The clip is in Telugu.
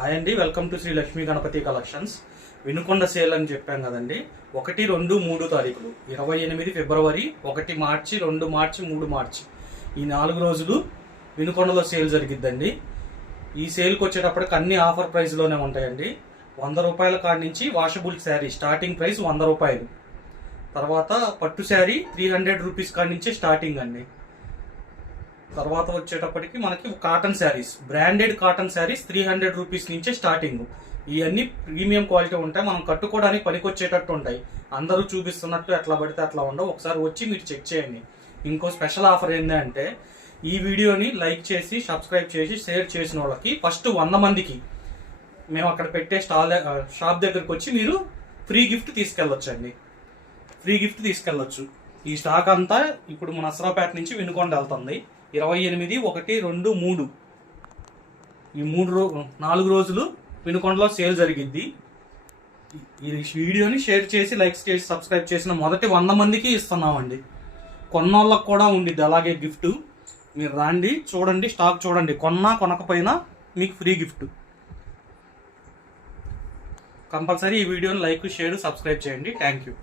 హాయ్ అండి, welcome to Shri Lakshmi Ganapati collections. Vinukonda sale అని చెప్పాం కదండి. 1, 2, 3 తారీఖులు 28 ఫిబ్రవరి, 1 మార్చి, 2 మార్చి, 3 మార్చి ఈ 4 రోజులు వినుకొండలో సేల్ జరిగిద్దండి. ఈ సేల్కి వచ్చేటప్పటికి అన్ని ఆఫర్ ప్రైస్లోనే ఉంటాయండి. 100 రూపాయల కాడి నుంచి వాషబుల్ శారీ స్టార్టింగ్ ప్రైస్ 100 రూపాయలు. తర్వాత పట్టు శారీ 300 రూపీస్ కాడి నుంచే స్టార్టింగ్ అండి. తర్వాత వచ్చేటప్పటికి మనకి cotton saris, branded cotton saris 300 rupees నుంచే స్టార్టింగ్. ఇవన్నీ ప్రీమియం క్వాలిటీ ఉంటాయి, మనం కట్టుకోవడానికి పనికొచ్చేటట్టు ఉంటాయి. అందరూ చూపిస్తున్నట్టు ఎట్లా పడితే అట్లా ఉండవు. ఒకసారి వచ్చి మీరు చెక్ చేయండి. ఇంకో స్పెషల్ ఆఫర్ ఏంటంటే, ఈ వీడియోని లైక్ చేసి సబ్స్క్రైబ్ చేసి షేర్ చేసిన వాళ్ళకి ఫస్ట్ 100 మందికి మేము అక్కడ పెట్టే షాప్ దగ్గరకు వచ్చి మీరు ఫ్రీ గిఫ్ట్ తీసుకెళ్ళొచ్చండి. ఫ్రీ గిఫ్ట్ తీసుకెళ్ళొచ్చు. ఈ స్టాక్ అంతా ఇప్పుడు మన నసరాపేట నుంచి వినుకొండ వెళ్తుంది. 28, 1, 2, 3 ఈ 4 రోజులు వినుకొండలో సేల్ జరిగిద్ది. ఈ వీడియోని షేర్ చేసి లైక్ చేసి సబ్స్క్రైబ్ చేసిన మొదటి 100 మందికి ఇస్తున్నామండి. కొన్నోళ్ళకి కూడా ఉండిద్ది అలాగే గిఫ్ట్. మీరు రండి, చూడండి, స్టాక్ చూడండి. కొనకపోయినా మీకు ఫ్రీ గిఫ్ట్. కంపల్సరీ ఈ వీడియోని లైక్, షేర్, సబ్స్క్రైబ్ చేయండి. Thank you.